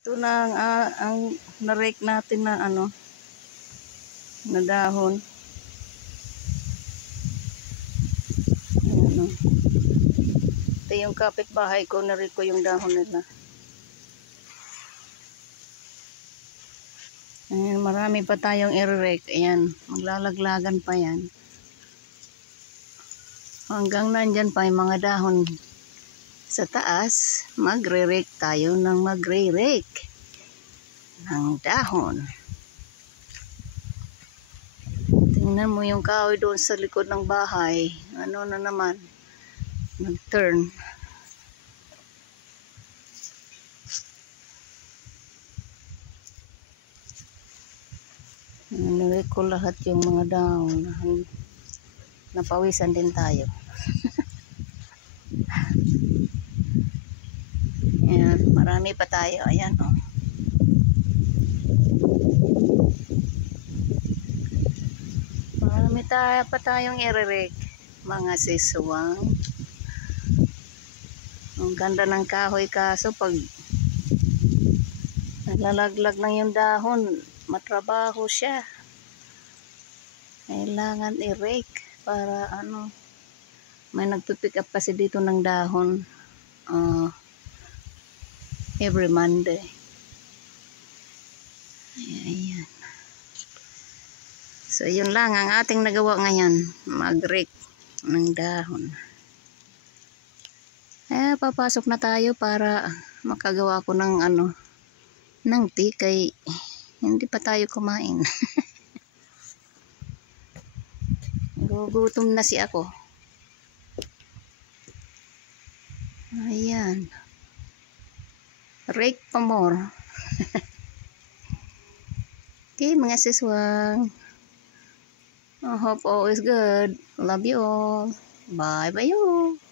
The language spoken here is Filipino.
Ito na ang na-rake natin na na dahon. Ayan, ito yung kapitbahay ko, na-rake ko yung dahon nila. Ayan, marami pa tayong i-rake. Ayan, maglalaglagan pa yan. Hanggang nandyan pa yung mga dahon sa taas, magre-rake tayo ng magre-rake ng dahon. Tingnan mo yung kahoy doon sa likod ng bahay. Ano na naman, nag-turn. Nirek ko lahat yung mga dahon. Napawisan din tayo. Ayan, marami pa tayo. Ayan, oh. Marami pa tayong i-rake, mga siswang. Ang ganda ng kahoy, kaso pag naglalaglag na yung dahon, matrabaho siya. Kailangan i-rake para may nagpipick up kasi dito ng dahon every Monday. Ayan. So yun lang ang ating nagawa ngayon, mag-rake ng dahon. Papasok na tayo para makagawa ko ng ng tea, kay hindi pa tayo kumain. Gugutom na si ako. Ayan. Rake pa more. Okay, mga siswang. I hope all is good. Love you all. Bye bye you.